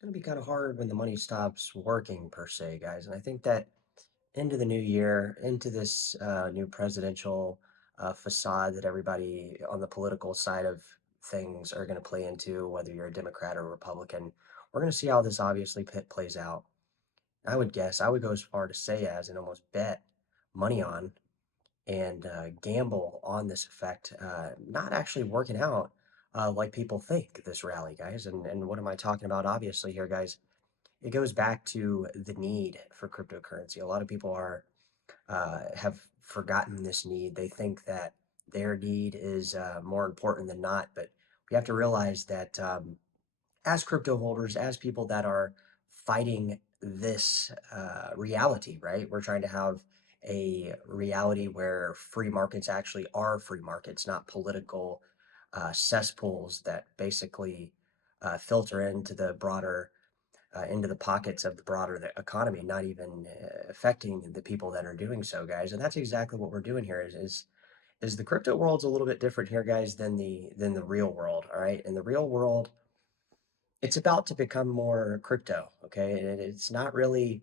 going to be kind of hard when the money stops working, per se, guys. And I think that into the new year, into this new presidential facade that everybody on the political side of things are going to play into, whether you're a Democrat or Republican, we're going to see how this obviously plays out. I would guess, I would go as far to say as and almost bet money on and gamble on this effect not actually working out like people think this rally, guys. And what am I talking about? Obviously, here, guys, it goes back to the need for cryptocurrency. A lot of people are have forgotten this need. They think that their need is more important than not, but we have to realize that as crypto holders, as people that are fighting this reality, right? We're trying to have a reality where free markets actually are free markets, not political cesspools that basically filter into the broader into the pockets of the broader economy, not even affecting the people that are doing so, guys. And that's exactly what we're doing here. Is the crypto world's a little bit different here, guys, than the real world. All right, in the real world, it's about to become more crypto. Okay, and it's not really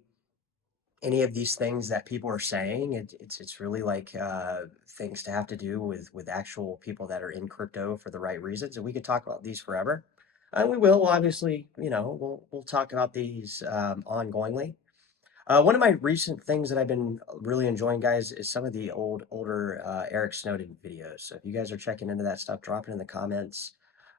any of these things that people are saying. It's really like things to have to do with actual people that are in crypto for the right reasons. And we could talk about these forever. And we will obviously, we'll talk about these ongoingly. One of my recent things that I've been really enjoying, guys, is some of the older Eric Snowden videos. So if you guys are checking into that stuff, drop it in the comments.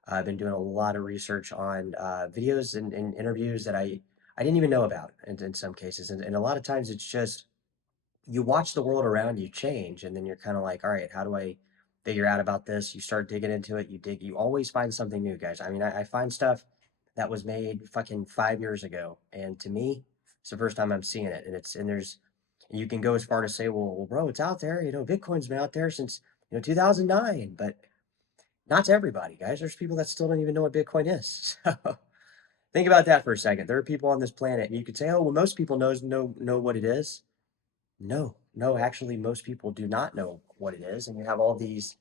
I've been doing a lot of research on videos and interviews that I didn't even know about in some cases. And a lot of times it's just you watch the world around you change, and then you're kind of like, all right, how do I figure out about this? You start digging into it, you always find something new, guys. I mean, I find stuff that was made fucking 5 years ago, and to me, it's the first time I'm seeing it. And you can go as far to say, well, bro, it's out there. Bitcoin's been out there since 2009, but not to everybody, guys. There's people that still don't even know what Bitcoin is. So think about that for a second. There are people on this planet, and you could say, oh, well, most people know what it is. No, no, actually, most people do not know what it is, and you have all these.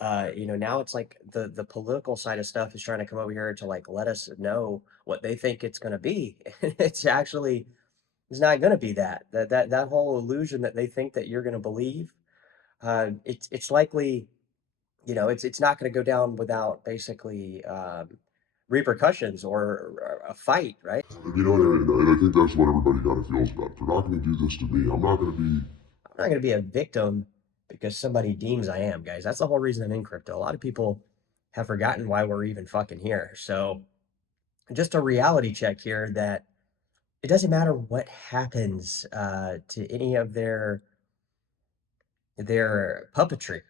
Now it's like the political side of stuff is trying to come over here to like let us know what they think it's going to be. It's not going to be that. That whole illusion that they think that you're going to believe. It's likely, it's not going to go down without basically repercussions or a fight, right? And I think that's what everybody kind of feels about it. They're not going to do this to me. I'm not going to be. I'm not going to be a victim because somebody deems I am, guys. That's the whole reason I'm in crypto. A lot of people have forgotten why we're even fucking here. So, just a reality check here that it doesn't matter what happens to any of their puppetry.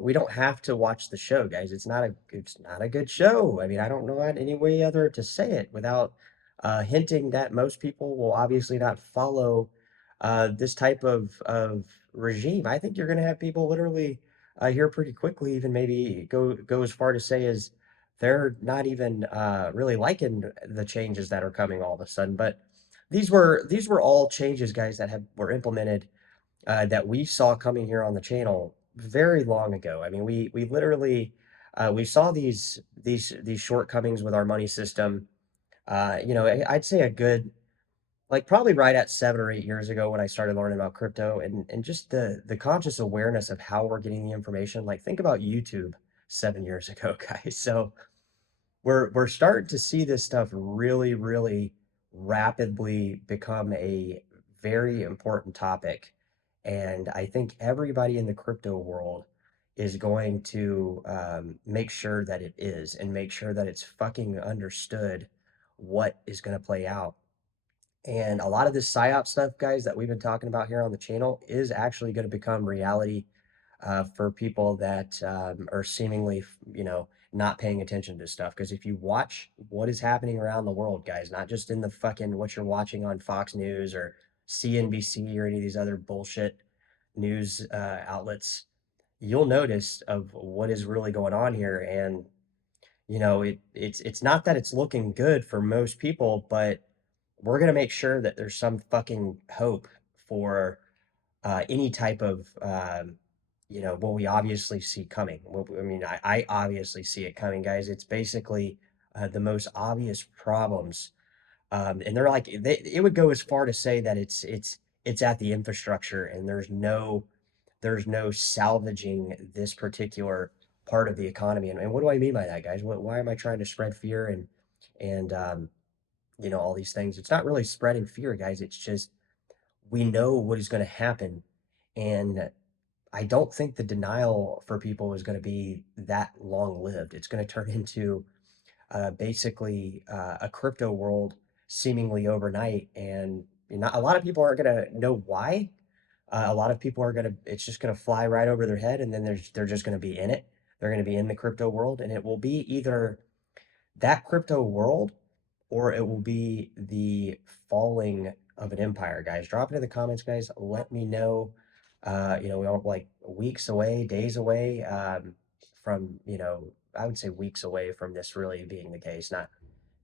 We don't have to watch the show, guys. It's not a good show. I mean, I don't know any way other to say it without hinting that most people will obviously not follow this type of regime. I think you're going to have people literally here pretty quickly, even maybe go as far to say as they're not even really liking the changes that are coming all of a sudden. But these were all changes, guys, that were implemented that we saw coming here on the channel very long ago. I mean, we literally we saw these shortcomings with our money system. I'd say a good like probably right at 7 or 8 years ago when I started learning about crypto and just the conscious awareness of how we're getting the information. Like think about YouTube 7 years ago, guys. So we're starting to see this stuff really, really rapidly become a very important topic. And I think everybody in the crypto world is going to make sure that it is and make sure that it's fucking understood what is going to play out. And a lot of this PSYOP stuff, guys, that we've been talking about here on the channel is actually going to become reality for people that are seemingly, not paying attention to stuff. Because if you watch what is happening around the world, guys, not just in the fucking what you're watching on Fox News or CNBC or any of these other bullshit news outlets, you'll notice of what is really going on here. And it's not that it's looking good for most people, but we're gonna make sure that there's some fucking hope for any type of what we obviously see coming. I mean, I obviously see it coming, guys. It's basically the most obvious problems And they're like it would go as far to say that it's at the infrastructure, and there's no salvaging this particular part of the economy. And what do I mean by that, guys? Why am I trying to spread fear and all these things? It's not really spreading fear, guys. It's just we know what is going to happen, and I don't think the denial for people is going to be that long lived. It's going to turn into basically a crypto world seemingly overnight, and not a lot of people aren't going to know why. A lot of people are going to, it's just going to fly right over their head, and then they're just going to be in it. They're going to be in the crypto world, and it will be either that crypto world or it will be the falling of an empire, guys. Drop it in the comments, guys. Let me know. We are like weeks away, days away from, I would say weeks away from this really being the case. Not,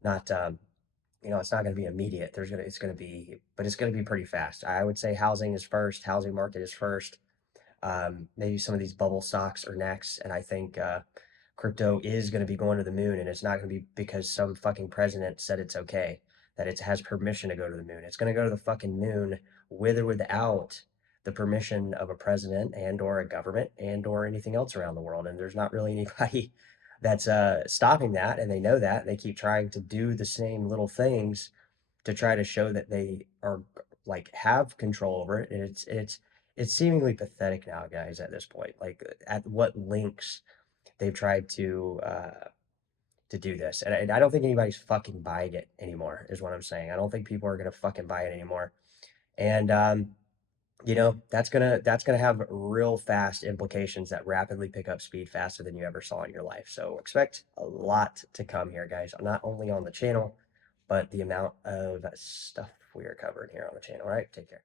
it's not going to be immediate. It's going to be, but it's going to be pretty fast. I would say housing is first. Housing market is first. Maybe some of these bubble stocks are next, and I think crypto is going to be going to the moon, and it's not going to be because some fucking president said it's okay, that it has permission to go to the moon. It's going to go to the fucking moon with or without the permission of a president and or a government and or anything else around the world. And there's not really anybody that's stopping that, and they know that. And they keep trying to do the same little things to try to show that they are like have control over it. And it's seemingly pathetic now, guys, at this point. Like at what links they've tried to do this. And I don't think anybody's fucking buying it anymore, is what I'm saying. I don't think people are gonna fucking buy it anymore. And that's gonna have real fast implications that rapidly pick up speed faster than you ever saw in your life. So expect a lot to come here, guys. Not only on the channel, but the amount of stuff we are covering here on the channel. All right, take care.